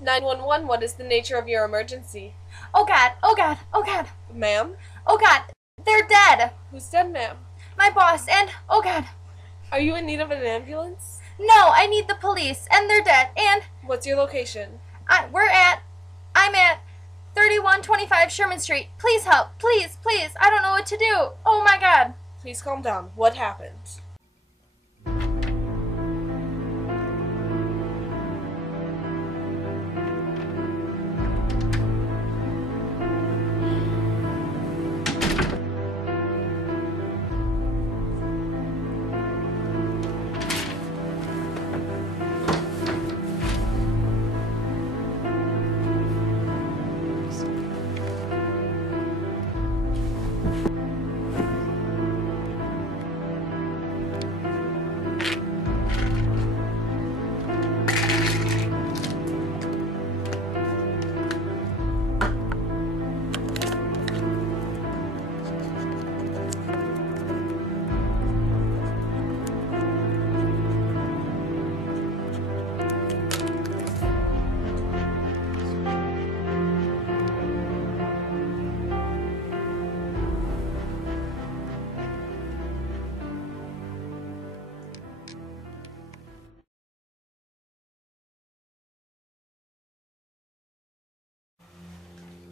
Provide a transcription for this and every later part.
911, what is the nature of your emergency? Oh God, oh God, oh God. Ma'am? Oh God, they're dead. Who's dead, ma'am? My boss and, oh God. Are you in need of an ambulance? No, I need the police and they're dead and... What's your location? I'm at 3125 Sherman Street. Please help, please, please. I don't know what to do. Oh my God. Please calm down. What happened?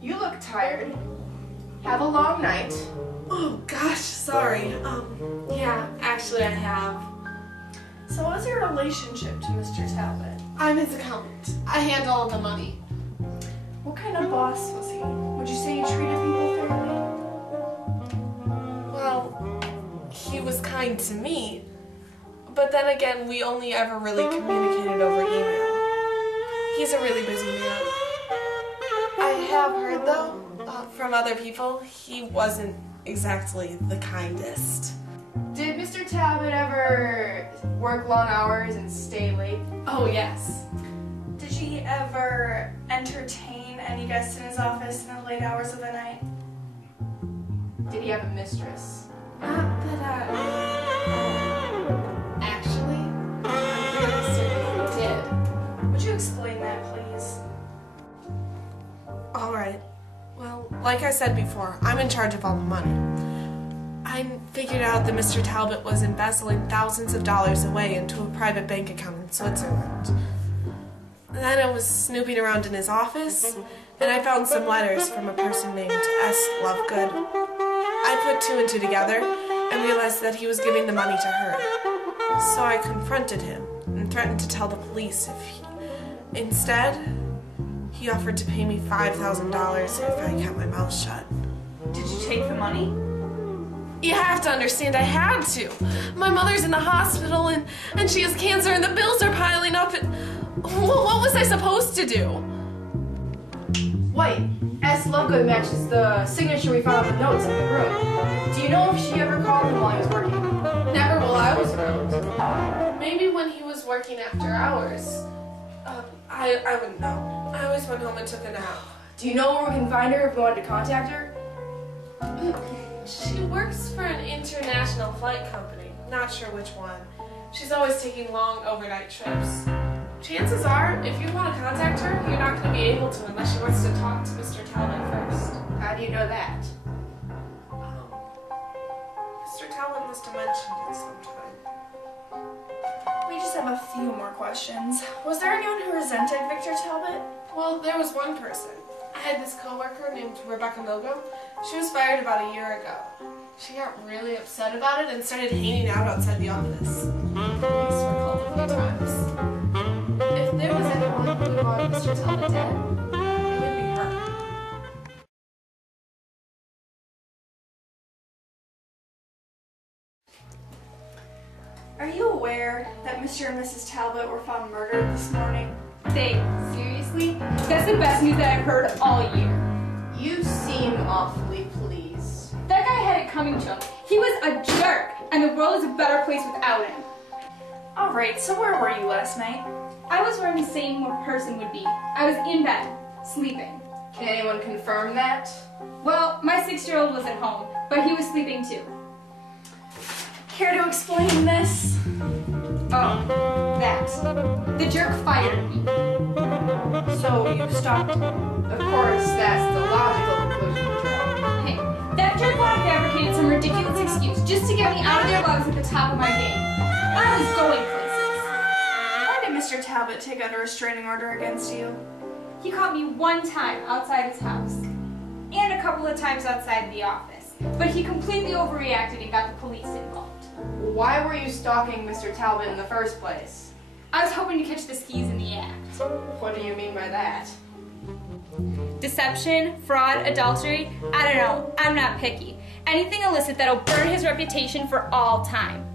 You look tired. Have a long night. Oh gosh, sorry. Yeah, actually I have. So what's your relationship to Mr. Talbot? I'm his accountant. I handle all the money. What kind of boss was he? Would you say he treated people fairly? Well, he was kind to me. But then again, we only ever really communicated over email. He's a really busy man. I have heard, though, from other people, he wasn't exactly the kindest. Did Mr. Talbot ever work long hours and stay late? Oh, yes. Did he ever entertain any guests in his office in the late hours of the night? Did he have a mistress? Not that Actually, I'm really certain he did. Would you explain that, please? Alright. Well, like I said before, I'm in charge of all the money. I figured out that Mr. Talbot was embezzling thousands of dollars away into a private bank account in Switzerland. Then I was snooping around in his office, and I found some letters from a person named S. Lovegood. I put two and two together and realized that he was giving the money to her. So I confronted him and threatened to tell the police if he... Instead, he offered to pay me $5,000 if I kept my mouth shut. Did you take the money? You have to understand, I had to. My mother's in the hospital and she has cancer and the bills are piling up and... What was I supposed to do? Wait, S. Lovegood matches the signature we found on the notes in the room. Do you know if she ever called him while he was working? Never while I was around. Maybe when he was working after hours. I wouldn't know. I always went home and took a nap. Do you know where we can find her if we wanted to contact her? She works for an international flight company. Not sure which one. She's always taking long overnight trips. Chances are, if you want to contact her, you're not going to be able to unless she wants to talk to Mr. Talbot first. How do you know that? Mr. Talbot must have mentioned it sometime. We just have a few more questions. Was there anyone who resented Victor Talbot? Well, there was one person. I had this coworker named Rebecca Milgo. She was fired about a year ago. She got really upset about it and started hanging out outside the office. Police were called a few times. If there was anyone who would want Mr. Talbot dead, it would be her. Are you aware that Mr. and Mrs. Talbot were found murdered this morning? Say, seriously? That's the best news that I've heard all year. You seem awfully pleased. That guy had it coming to him. He was a jerk, and the world is a better place without him. Alright, so where were you last night? I was where the same person would be. I was in bed, sleeping. Can anyone confirm that? Well, my 6-year-old was at home, but he was sleeping too. Care to explain this? Oh, that. The jerk fired me. So you stopped him. Of course, that's the logical conclusion to draw. Hey, that jerkwad fabricated some ridiculous excuse just to get me out of their lives at the top of my game. I was going places. Why did Mr. Talbot take out a restraining order against you? He caught me one time outside his house, and a couple of times outside the office. But he completely overreacted and got the police involved. Why were you stalking Mr. Talbot in the first place? I was hoping to catch the skis in the act. What do you mean by that? Deception, fraud, adultery, I don't know, I'm not picky. Anything illicit that'll burn his reputation for all time.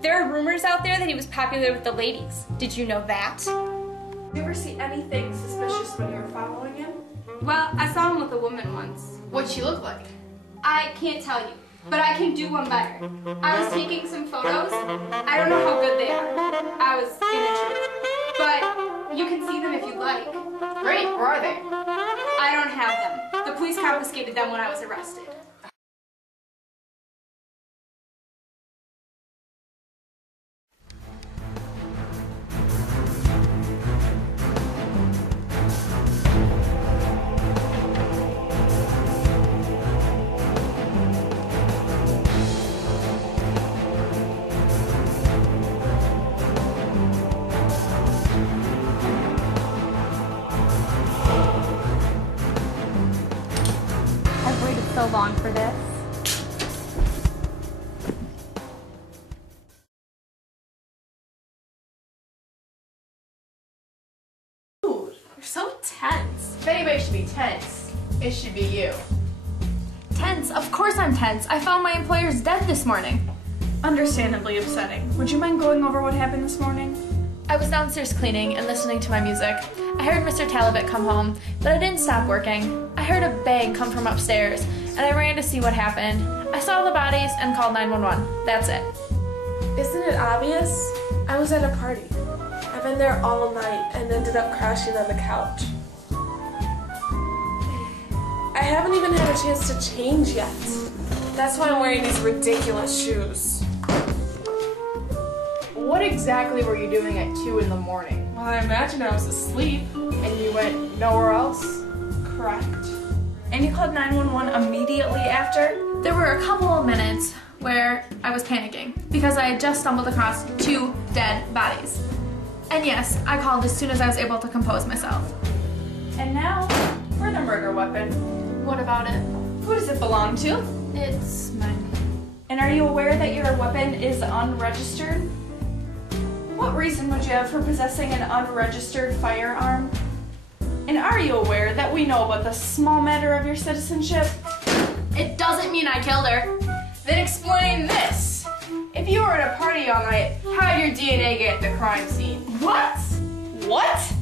There are rumors out there that he was popular with the ladies. Did you know that? Did you ever see anything suspicious when you were following him? Well, I saw him with a woman once. What'd she look like? I can't tell you, but I can do one better. I was taking some photos. I don't know how good they are. I was in a trip. But you can see them if you'd like. Great, where are they? I don't have them. The police confiscated them when I was arrested. I've waited so long for this. Dude, you're so tense. If anybody should be tense, it should be you. Tense? Of course I'm tense. I found my employer's dead this morning. Understandably upsetting. Would you mind going over what happened this morning? I was downstairs cleaning and listening to my music. I heard Mr. Talbot come home, but I didn't stop working. I heard a bang come from upstairs, and I ran to see what happened. I saw the bodies and called 911. That's it. Isn't it obvious? I was at a party. I've been there all night and ended up crashing on the couch. I haven't even had a chance to change yet. That's why I'm wearing these ridiculous shoes. What exactly were you doing at 2 in the morning? Well, I imagine I was asleep. And you went nowhere else? Correct. And you called 911 immediately after? There were a couple of minutes where I was panicking because I had just stumbled across 2 dead bodies. And yes, I called as soon as I was able to compose myself. And now, for the murder weapon. What about it? Who does it belong to? It's mine. And are you aware that your weapon is unregistered? What reason would you have for possessing an unregistered firearm? And are you aware that we know about the small matter of your citizenship? It doesn't mean I killed her. Then explain this. If you were at a party all night, how did your DNA get at the crime scene? What? What?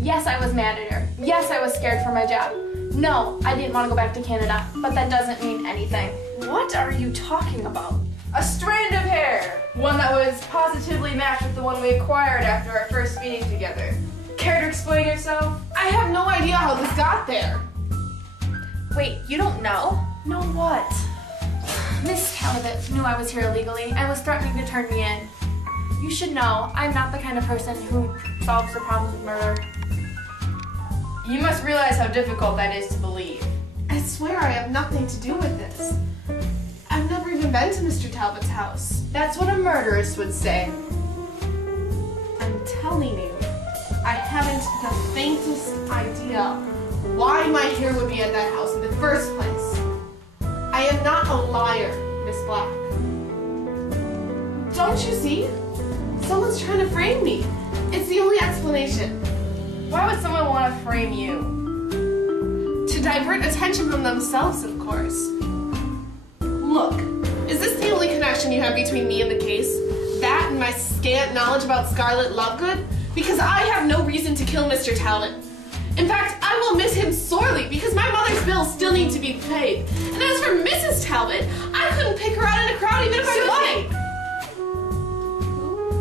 Yes, I was mad at her. Yes, I was scared for my job. No, I didn't want to go back to Canada, but that doesn't mean anything. What are you talking about? A strand of hair! One that was positively matched with the one we acquired after our first meeting together. Care to explain yourself? I have no idea how this got there. Wait, you don't know? Know what? Miss Talbot knew I was here illegally and was threatening to turn me in. You should know, I'm not the kind of person who solves the problems with murder. You must realize how difficult that is to believe. I swear I have nothing to do with this. I've never even been to Mr. Talbot's house. That's what a murderess would say. I'm telling you, I haven't the faintest idea why my hair would be at that house in the first place. I am not a liar, Miss Black. Don't you see? Someone's trying to frame me. It's the only explanation. Why would someone want to frame you? To divert attention from themselves, of course. Look, is this the only connection you have between me and the case? That and my scant knowledge about Scarlett Lovegood? Because I have no reason to kill Mr. Talbot. In fact, I will miss him sorely because my mother's bills still need to be paid. And as for Mrs. Talbot, I couldn't pick her out in a crowd even if I wanted.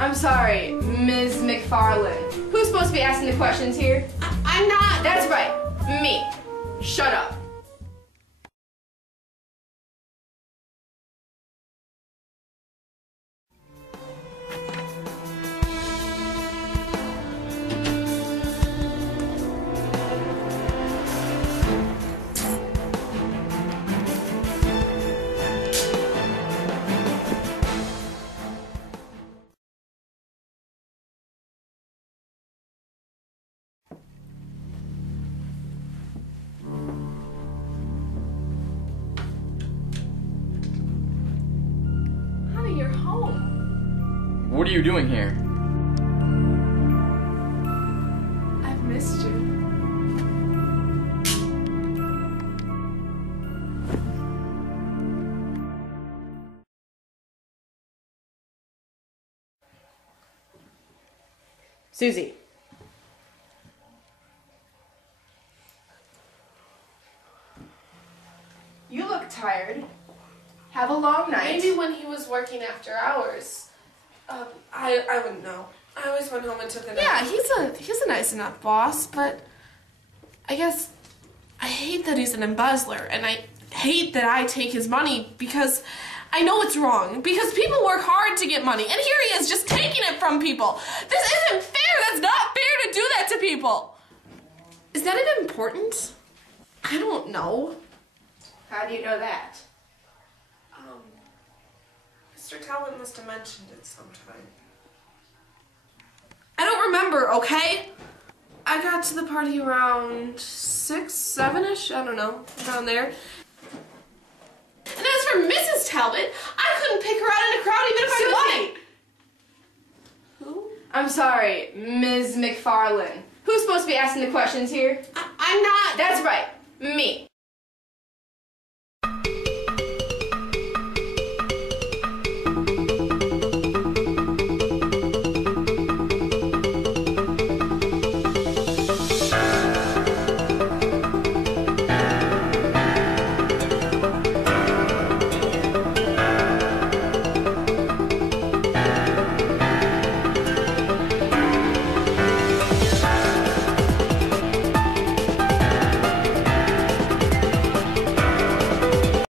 I'm sorry, Ms. McFarland. Who's supposed to be asking the questions here? I'm not. That's right, me. Shut up. what are you doing here? I've missed you. Susie. You look tired. Have a long night. Maybe when he was working after hours. I wouldn't know. I always went home and took a nap. Yeah, he's a nice enough boss, but I guess I hate that he's an embezzler, and I hate that I take his money because I know it's wrong. Because people work hard to get money, and here he is just taking it from people. This isn't fair. That's not fair to do that to people. Is that even important? I don't know. How do you know that? Mr. Talbot must have mentioned it sometime. I don't remember, okay? I got to the party around 6, 7-ish, I don't know, around there. And as for Mrs. Talbot, I couldn't pick her out in a crowd even if I wanted. Who? I'm sorry, Ms. McFarlane. Who's supposed to be asking the questions here? I'm not. That's right, me.